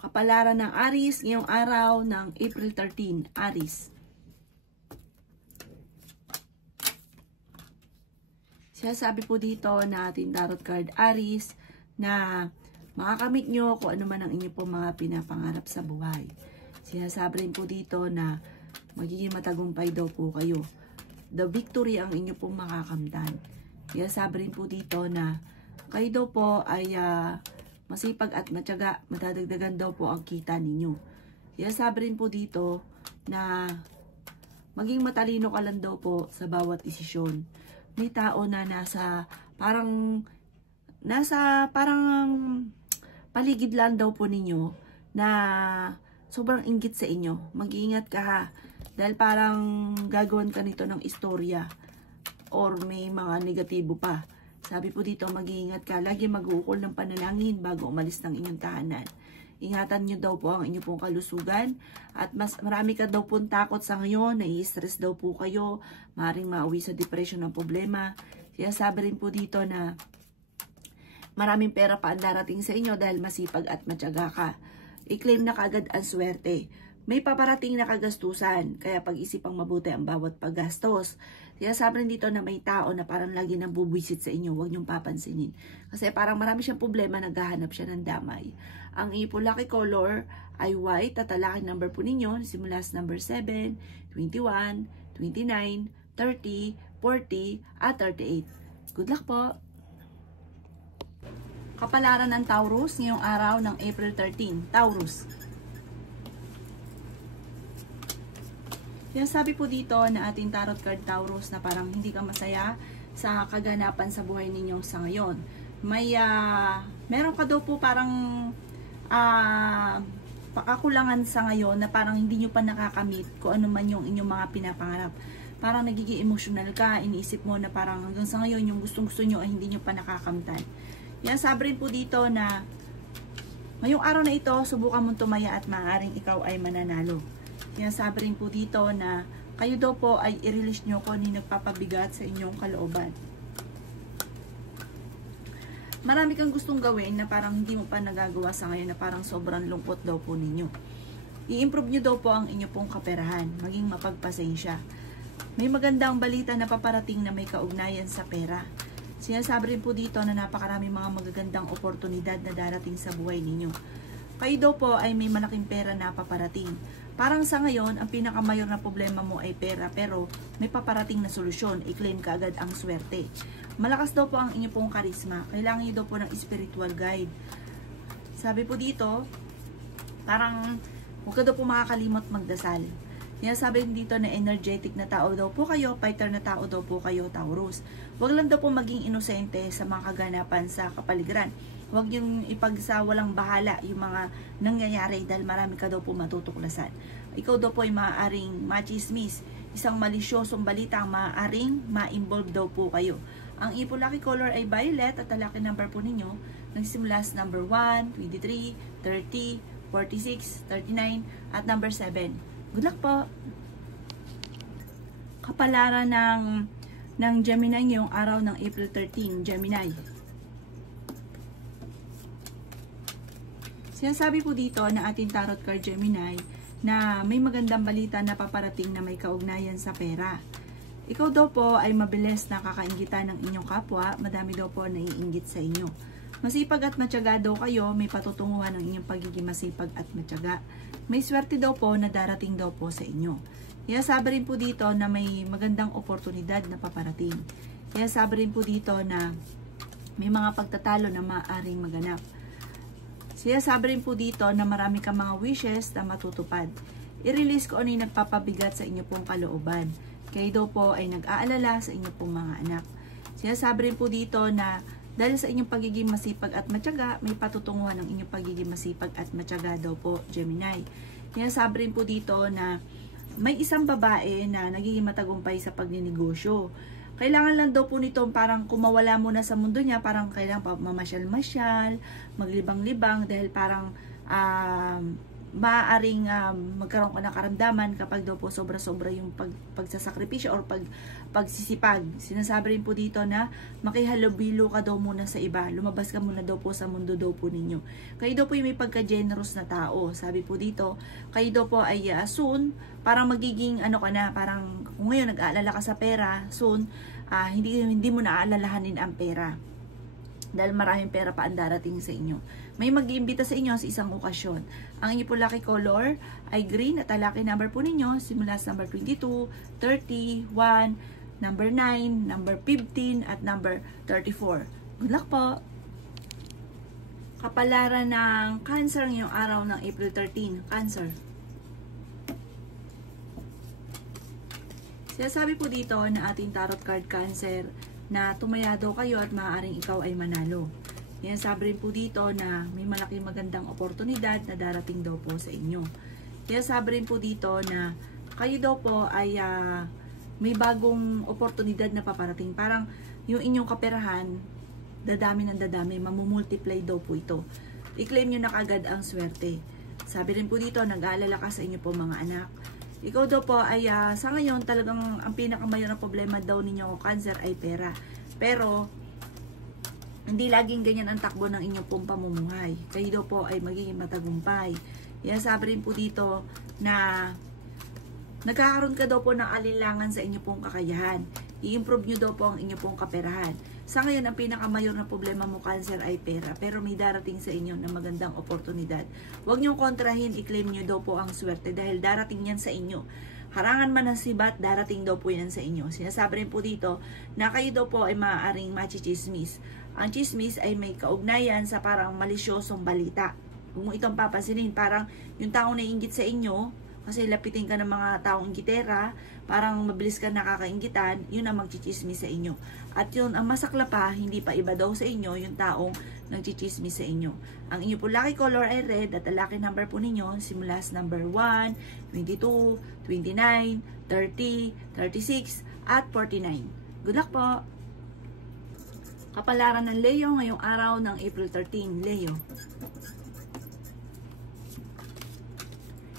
Kapalaran ng Aries ngayong araw ng April 13, Aries. Sinasabi po dito na ating tarot card Aries na makakamit nyo kung ano man ang inyo po mga pinapangarap sa buhay. Sinasabi rin po dito na magiging matagumpay daw po kayo. The victory ang inyo pong makakamtan. Sinasabi rin po dito na kayo daw po ay masipag at matyaga, matadagdagan daw po ang kita ninyo. Sinasabi rin po dito na maging matalino ka lang daw po sa bawat desisyon. May tao na nasa parang paligid lang daw po ninyo na sobrang inggit sa inyo. Mag-iingat ka ha. Dahil parang gagawin ka nito ng istorya or may mga negatibo pa. Sabi po dito, mag-iingat ka. Lagi mag-uukol ng panalangin bago umalis ng inyong tahanan. Ingatan nyo daw po ang inyong pong kalusugan. At marami ka daw pong takot sa ngayon. Nai-stress daw po kayo. Maaaring mauwi sa depression ng problema. Sinasabi rin po dito na maraming pera pa ang darating sa inyo dahil masipag at matyaga ka. I-claim na kaagad ang swerte. May paparating na kagastusan, kaya pag-isipang mabuti ang bawat paggastos. Sinasabi rin dito na may tao na parang lagi nang bubwisit sa inyo, huwag niyong papansinin. Kasi parang marami siyang problema, naghahanap siya ng damay. Ang iyong lucky color ay white, at ang lucky number po ninyo, simula sa number 7, 21, 29, 30, 40, at 38. Good luck po! Kapalaran ng Taurus ngayong araw ng April 13. Taurus. Sabi po dito na ating tarot card Taurus na parang hindi ka masaya sa kaganapan sa buhay ninyo sa ngayon. Meron ka daw po parang pakakulangan sa ngayon na parang hindi nyo pa nakakamit kung ano man yung inyong mga pinapangarap. Parang nagiging emotional ka, iniisip mo na parang hanggang sa ngayon yung gustong-gusto nyo ay hindi nyo pa nakakamtan. Sabi rin po dito na ngayong araw na ito, subukan mong tumaya at maaaring ikaw ay mananalo. Sabi rin po dito na kayo daw po ay i-release nyo kung ano nagpapabigat sa inyong kalooban. Marami kang gustong gawin na parang hindi mo pa nagagawa sa ngayon na parang sobrang lungkot daw po ninyo. I-improve nyo daw po ang inyong pong kaperahan, maging mapagpasensya. May magandang balita na paparating na may kaugnayan sa pera. Sinasabi rin po dito na napakaraming mga magagandang oportunidad na darating sa buhay ninyo. Kayo daw po ay may malaking pera na paparating. Parang sa ngayon, ang pinakamayor na problema mo ay pera, pero may paparating na solusyon. I-claim ka agad ang swerte. Malakas daw po ang inyong pong karisma. Kailangan nyo daw po ng spiritual guide. Sabi po dito, parang huwag ka daw po makakalimot magdasal. Sabi dito na energetic na tao daw po kayo, fighter na tao daw po kayo, Taurus. Huwag lang daw po maging inosente sa mga kaganapan sa kapaligiran. Huwag yung ipagsawalang bahala yung mga nangyayari dahil marami ka daw po matutuklasan. Ikaw daw po ay maaaring machismis. Isang malisyosong balita ang maaaring ma-involve daw po kayo. Ang iyong lucky color ay violet at ang lucky number po ninyo nagsimula sa number 1, 23, 30, 46, 39 at number 7. Good luck po! Kapalaran ng Gemini ngayong araw ng April 13, Gemini. Sinasabi po dito na ating tarot card Gemini na may magandang balita na paparating na may kaugnayan sa pera. Ikaw daw po ay mabilis na kakainggitan ng inyong kapwa, madami daw po naiinggit sa inyo. Masipag at matyaga daw kayo, may patutunguhan ng inyong pagiging masipag at matyaga. May swerte daw po na darating daw po sa inyo. Sabi rin po dito na may magandang oportunidad na paparating. Sabi rin po dito na may mga pagtatalo na maaaring maganap. Sabi rin po dito na marami kang mga wishes na matutupad. I-release ko ano yung nagpapabigat sa inyo pong kalooban. Kayo daw po ay nag-aalala sa inyo pong mga anak. Sabi rin po dito na dahil sa inyong pagiging masipag at matyaga, may patutunguhan ng inyong pagiging masipag at matyaga daw po, Gemini. Sabi rin po dito na may isang babae na nagiging matagumpay sa pagninegosyo. Kailangan lang daw po nito parang kumawala muna sa mundo niya, parang kailangan pa mamasyal-masyal, maglibang-libang dahil parang maaaring magkaroon ka ng karamdaman kapag daw po sobra-sobra yung pagsasakripisyo or pagsisipag. Sinasabi rin po dito na makihalubilo ka daw muna sa iba. Lumabas ka muna daw po sa mundo daw po ninyo. Kayo daw po yung may pagka-generous na tao. Sabi po dito, kayo daw po ay soon, parang magiging ano ka na, parang kung ngayon nag-aalala ka sa pera, soon, hindi mo na aalalahanin ang pera. Dahil maraming pera pa ang darating sa inyo. May mag-iimbita sa inyo sa isang okasyon. Ang inyo po lucky color ay green at ang lucky number po ninyo simula sa number 22, 30, 1, number 9, number 15 at number 34. Good luck po! Kapalaran ng Cancer ngayong araw ng April 13. Cancer. Sinasabi po dito na ating tarot card Cancer na tumaya daw kayo at maaaring ikaw ay manalo. Yan, sabi rin po dito na may malaking magandang oportunidad na darating daw po sa inyo. Kaya sabi rin po dito na kayo daw po ay may bagong oportunidad na paparating. Parang yung inyong kaperahan, dadami ng dadami, mamumultiply daw po ito. I-claim nyo na kagad ang swerte. Sabi rin po dito, nag-aalala ka sa inyo po mga anak. Ikaw daw po ay sa ngayon talagang ang pinakamayon na problema daw ninyo Cancer ay pera. Pero hindi laging ganyan ang takbo ng inyong pong pamumuhay. Kayo daw po ay magiging matagumpay. Yan, sabi rin po dito na nagkakaroon ka daw po ng alinlangan sa inyong pong kakayahan. I-improve nyo daw po ang inyong pong kaperahan. Sa ngayon, ang pinakamayor na problema mo Cancer ay pera. Pero may darating sa inyo na magandang oportunidad. Huwag nyo kontrahin, i-claim nyo daw po ang swerte dahil darating yan sa inyo. Harangan man ng sibat, darating daw po yan sa inyo. Sinasabi rin po dito na kayo daw po ay maaaring machichismis. Ang chismis ay may kaugnayan sa parang malisyosong balita. Kung mo itong papansinin, parang yung taong naiinggit sa inyo, kasi lapitin ka ng mga taong inggitera, parang mabilis ka nakakainggitan, yun ang magchichismis sa inyo. At yun, ang masakla pa, hindi pa iba daw sa inyo, yung taong nagchichismis sa inyo. Ang inyo po lucky color ay red at ang lucky number po ninyo, simula sa number 1, 22, 29, 30, 36, at 49. Good luck po! Kapalaran ng Leo ngayong araw ng April 13. Leo.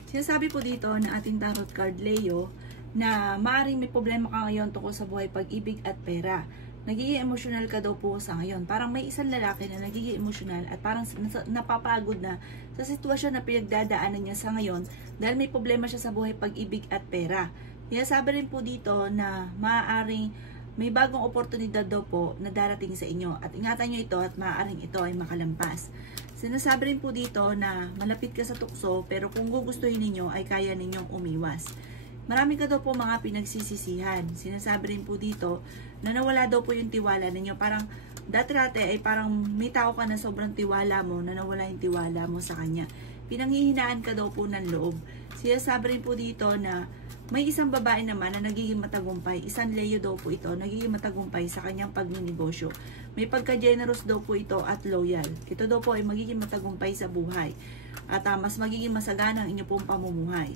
Sinasabi po dito na ating tarot card Leo na maaaring may problema ka ngayon tungkol sa buhay, pag-ibig at pera. Nagiging emosyonal ka daw po sa ngayon. Parang may isang lalaki na nagiging emosyonal at parang napapagod na sa sitwasyon na pinagdadaanan niya sa ngayon dahil may problema siya sa buhay, pag-ibig at pera. Kaya sabi rin po dito na maaaring may bagong oportunidad daw po na darating sa inyo at ingatan nyo ito at maaaring ito ay makalampas. Sinasabi rin po dito na malapit ka sa tukso pero kung gugustuhin ninyo ay kaya ninyong umiwas. Marami ka daw po mga pinagsisisihan. Sinasabi rin po dito na nawala daw po yung tiwala ninyo. Parang dati ay parang may tao ka na sobrang tiwala mo na nawala yung tiwala mo sa kanya. Pinanghihinaan ka daw po ng loob. Sinasabi rin po dito na may isang babae naman na nagiging matagumpay. Isang Leo daw po ito, nagiging matagumpay sa kanyang pagninegosyo. May pagka-generous daw po ito at loyal. Ito daw po ay magiging matagumpay sa buhay. At mas magiging masagana ang inyo pong pamumuhay.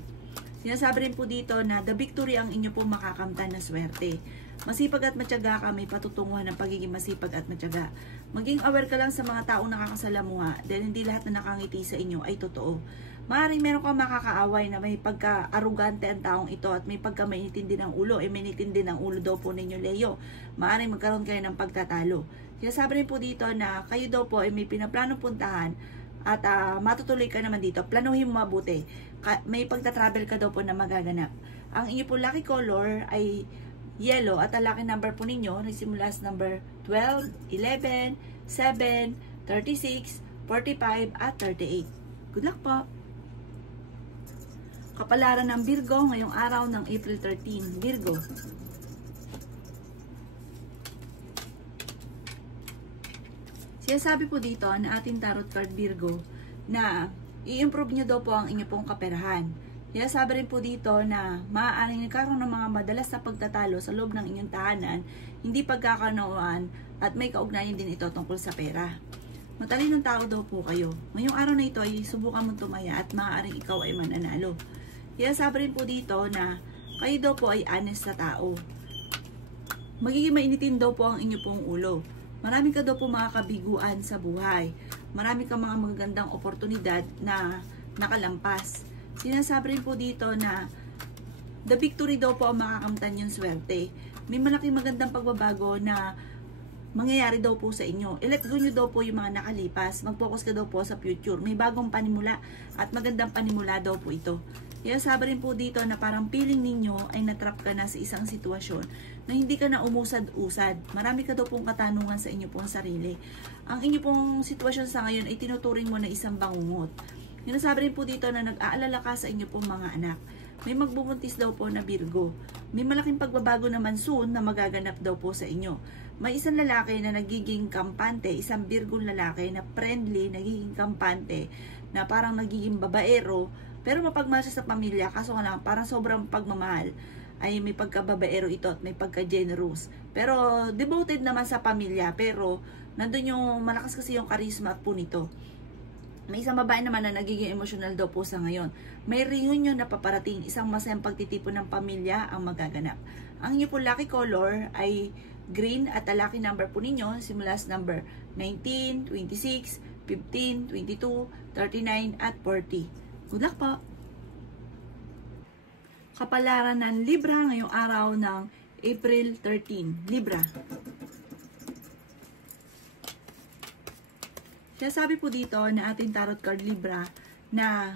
Sinasabi rin po dito na the victory ang inyo pong makakamtan na swerte. Masipag at matyaga ka, may patutunguhan ng pagiging masipag at matyaga. Maging aware ka lang sa mga taong nakakasalamuha dahil hindi lahat na nakangiti sa inyo ay totoo. Maaaring meron kang makakaaway na may pagka-arugante ang taong ito at may pagka-mainitin din ang ulo. Mainitin din ang ulo daw po ninyo, Leo. Maaaring magkaroon kayo ng pagtatalo. Kaya sabi rin po dito na kayo daw po ay may pinaplanong puntahan at matutuloy ka naman dito. Planuhin mo mabuti. May pagta-travel ka daw po na magaganap. Ang inyo po lucky color ay yellow at ang lucky number po ninyo nagsimula sa number 12, 11, 7, 36, 45 at 38. Good luck po! Kapalaran ng Virgo ngayong araw ng April 13. Virgo. Sinasabi po dito na ating tarot card Virgo na i-improve nyo daw po ang inyo pong kaperahan. Kaya sabi rin po dito na maaaring nagkaroon ng mga madalas na pagtatalo sa loob ng inyong tahanan, hindi pagkakaunawaan at may kaugnayan din ito tungkol sa pera. Matalinong tao daw po kayo. Ngayong araw na ito ay subukan mong tumaya at maaaring ikaw ay mananalo. Kaya sabi rin po dito na kayo daw po ay honest na tao. Magiging mainitin daw po ang inyo pong ulo. Marami ka daw po mga kabiguan sa buhay. Marami ka mga magagandang oportunidad na nakalampas. Sinasabi rin po dito na the victory daw po ang makakamtan yung swerte. May malaking magandang pagbabago na mangyayari daw po sa inyo. I-let go nyo daw po yung mga nakalipas. Mag-focus ka daw po sa future. May bagong panimula at magandang panimula daw po ito. Kaya sabi rin po dito na parang feeling ninyo ay natrap ka na sa isang sitwasyon na hindi ka na umusad-usad. Marami ka daw pong katanungan sa inyo pong sarili. Ang inyo pong sitwasyon sa ngayon ay tinuturing mo na isang bangungot. Yung sabi rin po dito na nag-aalala ka sa inyo pong mga anak. May magbubuntis daw po na Virgo. May malaking pagbabago naman soon na magaganap daw po sa inyo. May isang lalaki na nagiging kampante, isang Virgo lalaki na friendly, nagiging kampante, na parang nagiging babaero, pero mapagmahal siya sa pamilya, kaso nga lang, parang sobrang pagmamahal ay may pagkababaero ito at may pagka-generous. Pero devoted naman sa pamilya, pero nandun yung malakas kasi yung charisma at po nito. May isang babae naman na nagiging emotional daw po sa ngayon. May reunion na paparating, isang masayang pagtitipon ng pamilya ang magaganap. Ang inyo po lucky color ay green at ang lucky number po ninyo simula sa number 19, 26, 15, 22, 39 at 40. Good luck po! Kapalaran ng Libra ngayong araw ng April 13. Libra. Kaya sabi po dito na ating tarot card Libra na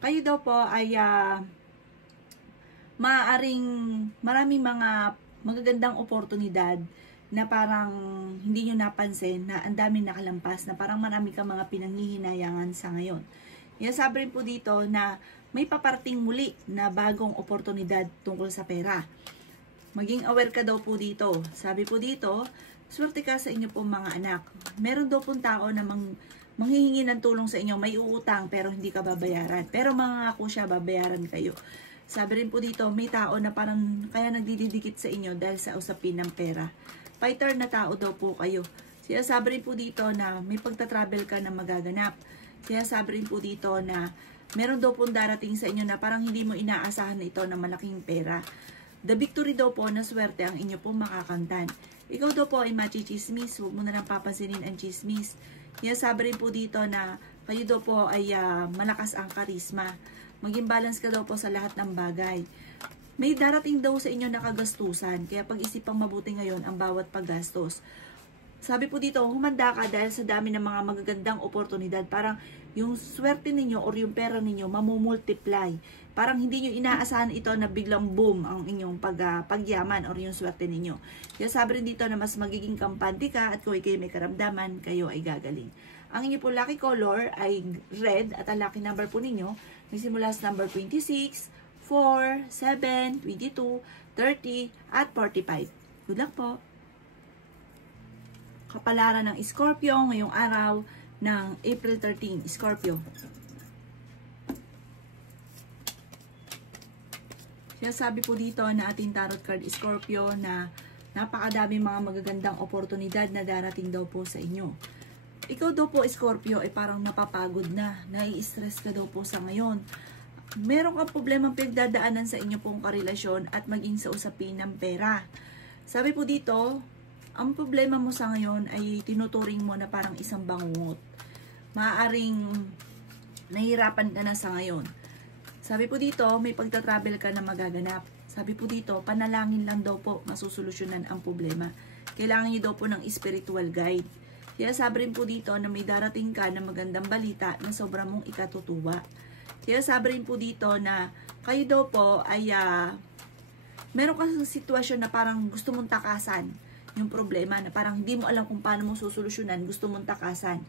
kayo daw po ay maaaring maraming mga magagandang oportunidad na parang hindi nyo napansin na ang daming nakalampas, na parang marami ka mga pinanghihinayangan sa ngayon. Kaya sabi rin po dito na may paparting muli na bagong oportunidad tungkol sa pera. Maging aware ka daw po dito. Sabi po dito, swerte ka sa inyo pong mga anak. Meron daw pong tao na manghihingi ng tulong sa inyo, may uutang pero hindi ka babayaran. Pero mangako siya, babayaran kayo. Sabi rin po dito, may tao na parang kaya nagdididikit sa inyo dahil sa usapin ng pera. Fighter na tao daw po kayo. Siya sabi rin po dito na may pagta-travel ka na magaganap. Siya sabi rin po dito na meron daw pong darating sa inyo na parang hindi mo inaasahan na ito na malaking pera. The victory daw po na swerte ang inyo pong makakamtan. Ikaw daw po ay machichismis, huwag mo na lang papansinin ang chismis. Kaya sabi rin po dito na kayo daw po ay malakas ang karisma. Maging balance ka daw po sa lahat ng bagay. May darating daw sa inyo na kagastusan, kaya pag-isipang mabuti ngayon ang bawat paggastos. Sabi po dito, humanda ka dahil sa dami ng mga magagandang oportunidad. Parang yung swerte ninyo or yung pera ninyo mamumultiply. Parang hindi nyo inaasahan ito na biglang boom ang inyong pagyaman or yung swerte ninyo. Kaya sabi rin dito na mas magiging kampante ka at kung kayo may karamdaman, kayo ay gagaling. Ang inyo po lucky color ay red at ang lucky number po ninyo nagsimula sa number 26, 4, 7, 22, 30 at 45. Good luck po! Kapalaran ng Scorpio ngayong araw ng April 13. Scorpio. Kaya sabi po dito na ating tarot card Scorpio na napakadami mga magagandang oportunidad na darating daw po sa inyo. Ikaw daw po Scorpio ay parang napapagod na, nai-stress ka daw po sa ngayon. Meron kang problemang pinagdadaanan sa inyo pong karelasyon at maging sa usapin ng pera. Sabi po dito, ang problema mo sa ngayon ay tinuturing mo na parang isang bangungot. Maaaring nahihirapan ka na sa ngayon. Sabi po dito, may pagta-travel ka na magaganap. Sabi po dito, panalangin lang daw po masusolusyonan ang problema. Kailangan niyo daw po ng spiritual guide. Kaya sabi rin po dito na may darating ka na magandang balita na sobrang mong ikatutuwa. Kaya sabi rin po dito na kayo daw po ay meron kang sitwasyon na parang gusto mong takasan yung problema, na parang hindi mo alam kung paano mo susolusyonan, gusto mong takasan.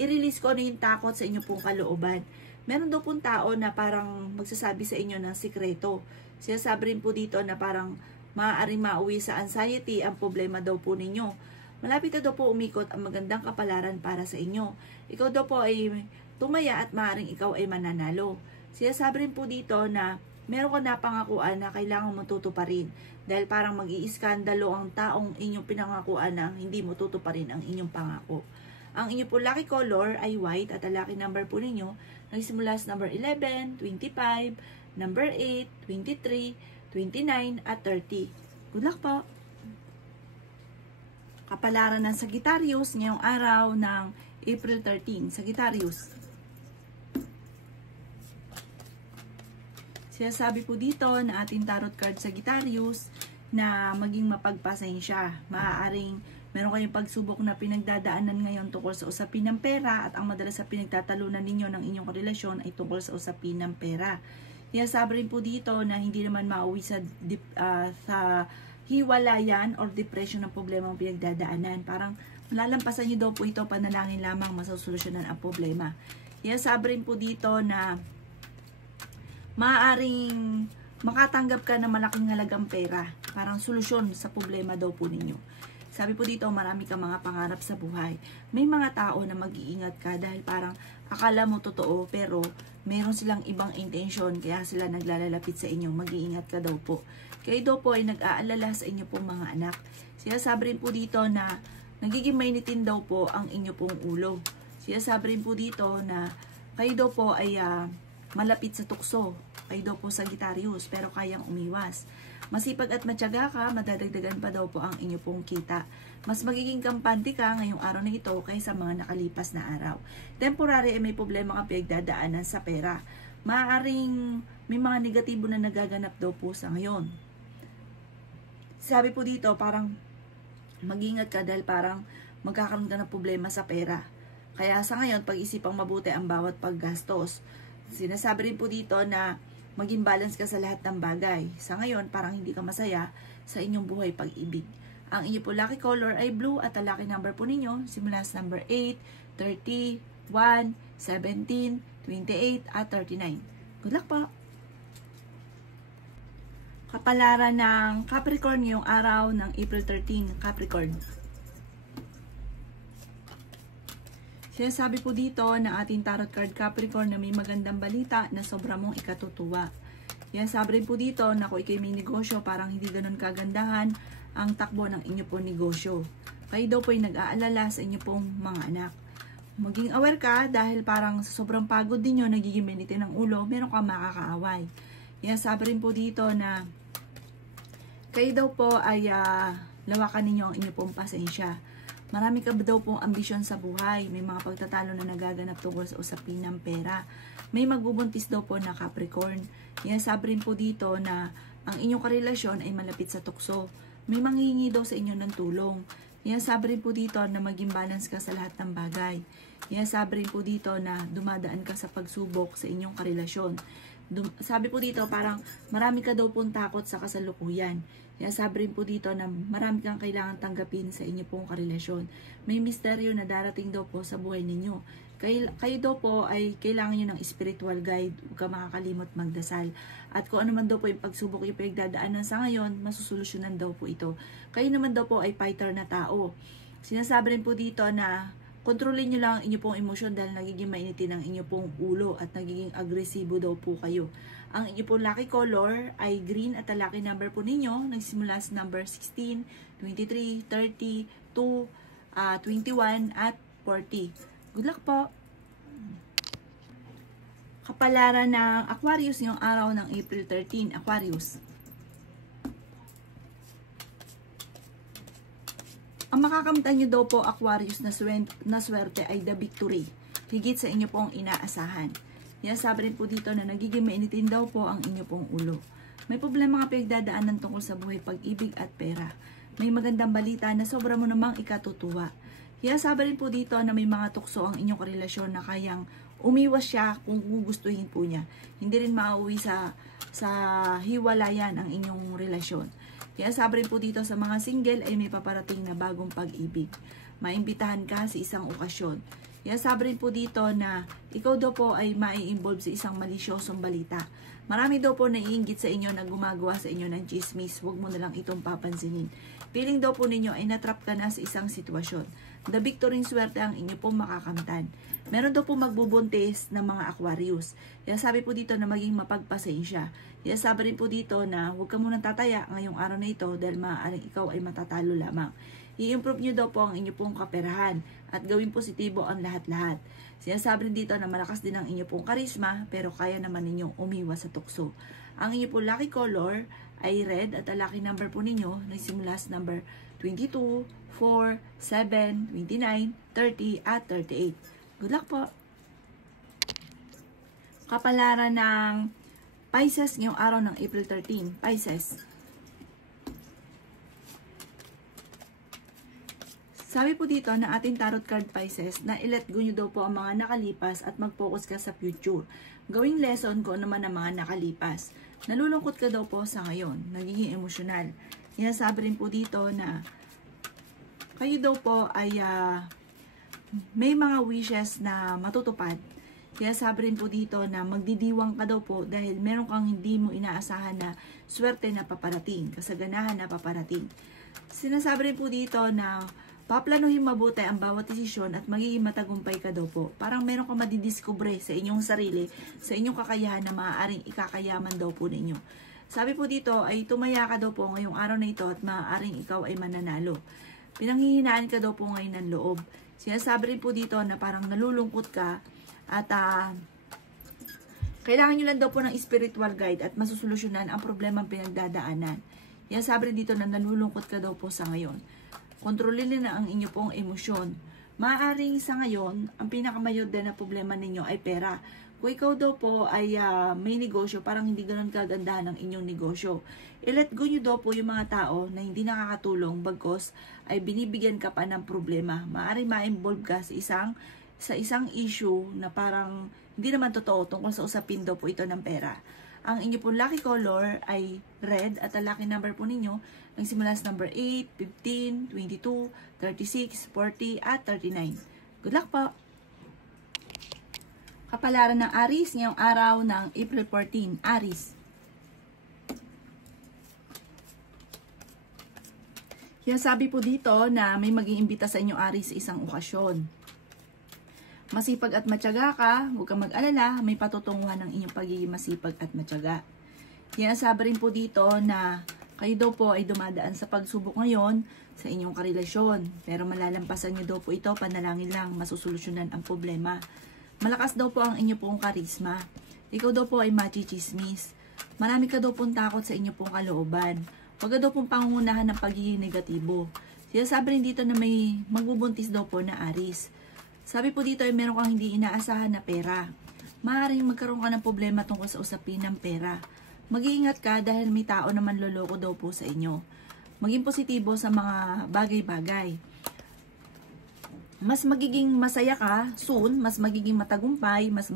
I-release ko na yung takot sa inyo pong kalooban. Meron daw pong tao na parang magsasabi sa inyo ng sikreto. Sinasabi rin po dito na parang maaaring mauwi sa anxiety ang problema daw po ninyo. Malapit na daw po umikot ang magandang kapalaran para sa inyo. Ikaw daw po ay tumaya at maaaring ikaw ay mananalo. Sinasabi rin po dito na meron ka na pangakuan na kailangan mo tutuparin. Dahil parang mag-iiskandalo ang taong inyong pinangakuan na hindi mo tutuparin ang inyong pangako. Ang inyong po lucky color ay white at ang lucky number po ninyo nagsimula sa number 11, 25, number 8, 23, 29 at 30. Good luck po! Kapalaran ng Sagittarius ngayong araw ng April 13. Sagittarius. Sinasabi po dito na ating tarot card Sagittarius na maging mapagpasensya. Maaaring meron kayong pagsubok na pinagdadaanan ngayon tungkol sa usapin ng pera at ang madalas sa pinagtatalunan ninyo ng inyong relasyon ay tungkol sa usapin ng pera. Sinasabi rin po dito na hindi naman mauwi sa hiwalayan or depression ng problema ang pinagdadaanan. Parang malalampasan nyo daw po ito, panalangin lamang masosolusyonan ang problema. Sinasabi rin po dito na maaaring makatanggap ka ng malaking halagang pera. Parang solusyon sa problema daw po ninyo. Sabi po dito, marami kang mga pangarap sa buhay. May mga tao na mag-iingat ka dahil parang akala mo totoo pero meron silang ibang intensyon kaya sila naglalalapit sa inyo. Mag-iingat ka daw po. Kayo daw po ay nag-aalala sa inyo pong mga anak. Sinasabi rin po dito na nagiging mainitin daw po ang inyo pong ulo. Sinasabi rin po dito na kayo daw po ay malapit sa tukso. Kayo daw po Sagittarius pero kayang umiwas. Masipag at matyaga ka, madadagdagan pa daw po ang inyo pong kita. Mas magiging kampante ka ngayong araw na ito kaysa mga nakalipas na araw. Temporary ay may problema kang pinagdadaanan sa pera. Maaaring may mga negatibo na nagaganap daw po sa ngayon. Sabi po dito, parang mag-ingat ka dahil parang magkakaroon ka ng problema sa pera. Kaya sa ngayon, pag-isipang mabuti ang bawat paggastos. Sinasabi rin po dito na maging balance ka sa lahat ng bagay. Sa ngayon, parang hindi ka masaya sa inyong buhay pag-ibig. Ang inyo po lucky color ay blue at ang lucky number po ninyo simula sa number 8, 30, 1, 17, 28 at 39. Good luck po! Kapalaran ng Capricorn ngayong araw ng April 13, Capricorn. Sinasabi po dito na ating tarot card Capricorn na may magandang balita na sobra mong ikatutuwa. Yan, sabi rin po dito na kung ikay may negosyo, parang hindi ganun kagandahan ang takbo ng inyo pong negosyo. Kayo daw po ay nag-aalala sa inyo pong mga anak. Maging aware ka dahil parang sa sobrang pagod din nyo, nagiging minitin ng ulo, meron kang makakaaway. Yan, sabi rin po dito na kayo daw po ay lawakan ninyo ang inyo pong pasensya. Marami ka daw pong ambisyon sa buhay. May mga pagtatalo na nagaganap tungkol sa usapin ng pera. May magbubuntis daw po na Capricorn. Yan, sabi rin po dito na ang inyong karelasyon ay malapit sa tukso. May manghihingi daw sa inyo ng tulong. Yan, sabi rin po dito na maging balance ka sa lahat ng bagay. Yan, sabi rin po dito na dumadaan ka sa pagsubok sa inyong karelasyon. Sabi po dito parang marami ka daw pong takot sa kasalukuyan. Kaya sabi rin po dito na marami kang kailangan tanggapin sa inyo pong karelasyon. May misteryo na darating daw po sa buhay ninyo. Kayo daw po ay kailangan nyo ng spiritual guide. Huwag ka makakalimot magdasal. At kung ano man daw po yung pagsubok yung pinagdadaanan sa ngayon, masusolusyonan daw po ito. Kayo naman daw po ay fighter na tao. Sinasabi rin po dito na kontrolin nyo lang ang inyo pong emosyon dahil nagiging mainitin ang inyo pong ulo at nagiging agresibo daw po kayo. Ang inyo pong lucky color ay green at ang lucky number po ninyo nagsimula sa number 16, 23, 30, 2, 21 at 40. Good luck po! Kapalaran ng Aquarius ngayong araw ng April 13, Aquarius. Ang makakamtan nyo daw po, Aquarius, na swerte ay the victory. Higit sa inyo pong inaasahan. Yan, sabi rin po dito na nagiging mainitin daw po ang inyo pong ulo. May problema nga pinagdadaanan tungkol sa buhay, pag-ibig at pera. May magandang balita na sobra mo namang ikatutuwa. Yan, sabi rin po dito na may mga tukso ang inyong karelasyon na kayang umiwas siya kung gugustuhin po niya. Hindi rin mauwi sa hiwalayan ang inyong relasyon. Kaya sabi rin po dito sa mga single ay may paparating na bagong pag-ibig. Maimbitahan ka sa isang okasyon. Kaya sabi rin po dito na ikaw daw po ay mai-involve sa isang malisyosong balita. Marami daw po naiinggit sa inyo na gumagawa sa inyo ng chismis. Huwag mo na lang itong papansinin. Feeling daw po ninyo ay natrap ka na sa isang sitwasyon. The victory swerte ang inyo pong makakamtan. Meron daw po magbubuntis ng mga Aquarius. Kaya sabi po dito na maging mapagpasensya. Kaya sabi rin po dito na huwag ka munang tataya ngayong araw na ito dahil maaaring ikaw ay matatalo lamang. I-improve nyo daw po ang inyo pong kaperahan at gawing positibo ang lahat-lahat. Sinasabi rin dito na malakas din ang inyo pong karisma pero kaya naman ninyong umiwas sa tukso. Ang inyo pong lucky color ay red at ang lucky number po ninyo nagsimula sa number 22, 4, 7, 29, 30 at 38. Good luck po! Kapalaran ng Pisces ngayong araw ng April 13. Pisces. Sabi po dito na ating tarot card Pisces na i-let go nyo daw po ang mga nakalipas at mag-focus ka sa future. Gawing lesson ko naman ang mga nakalipas. Nalulungkot ka daw po sa ngayon. Nagiging emosyonal. Yan sabi rin po dito na kayo daw po ay may mga wishes na matutupad. Kaya sabi rin po dito na magdidiwang ka daw po dahil meron kang hindi mo inaasahan na swerte na paparating, kasaganahan na paparating. Sinasabi rin po dito na paplanuhin mabuti ang bawat desisyon at magiging matagumpay ka daw po. Parang meron kang madidiscover sa inyong sarili, sa inyong kakayahan na maaaring ikakayaman daw po ninyo. Sabi po dito ay tumaya ka daw po ngayong araw na ito at maaaring ikaw ay mananalo. Pinanghihinaan ka daw po ngayon ng loob. Sinasabi rin po dito na parang nalulungkot ka at kailangan nyo lang daw po ng spiritual guide at masusolusyonan ang problemang pinagdadaanan. Yan sabi rin dito na nalulungkot ka daw po sa ngayon. Kontrolin na ang inyo pong emosyon. Maaaring sa ngayon, ang pinakamayor din na problema ninyo ay pera. Kung ikaw daw po ay may negosyo, parang hindi ganun kagandahan ang inyong negosyo. I-let go nyo daw po yung mga tao na hindi nakakatulong bagkos ay binibigyan ka pa ng problema. Maaaring ma-involve ka sa isang issue na parang hindi naman totoo tungkol sa usapin daw po ito ng pera. Ang inyo pong lucky color ay red at ang lucky number po ninyo nagsimula sa number 8, 15, 22, 36, 40 at 39. Good luck po! Kapalaran ng Aries ngayong araw ng April 14. Aries. Kaya sabi po dito na may mag-iimbita sa inyo Aries sa isang okasyon. Masipag at matyaga ka, huwag kang mag-alala, may patutunguhan ng inyong pagiging masipag at matyaga. Kaya sabi rin po dito na kayo daw po ay dumadaan sa pagsubok ngayon sa inyong karelasyon. Pero malalampasan nyo daw po ito, panalangin lang, masusolusyonan ang problema. Malakas daw po ang inyo pong karisma. Ikaw daw po ay machichismis. Marami ka daw pong takot sa inyo pong kalooban. Huwag ka daw pong pangungunahan ng pagiging negatibo. Sinasabi rin dito na may magbubuntis daw po na Aries. Sabi po dito ay meron kang hindi inaasahan na pera. Maaaring magkaroon ka ng problema tungkol sa usapin ng pera. Mag-iingat ka dahil may tao naman loloko daw po sa inyo. Maging positibo sa mga bagay-bagay. Mas magiging masaya ka soon, mas magiging matagumpay, mas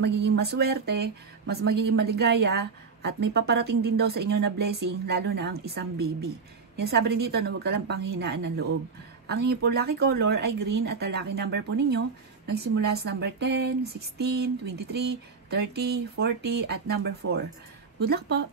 magiging maswerte, mas magiging maligaya, at may paparating din daw sa inyo na blessing, lalo na ang isang baby. Yan sabi rin dito na huwag ka lang panghinaan ng loob. Ang inyo po lucky color ay green at ang lucky number po ninyo nagsimula sa number 10, 16, 23, 30, 40 at number 4. Good luck po!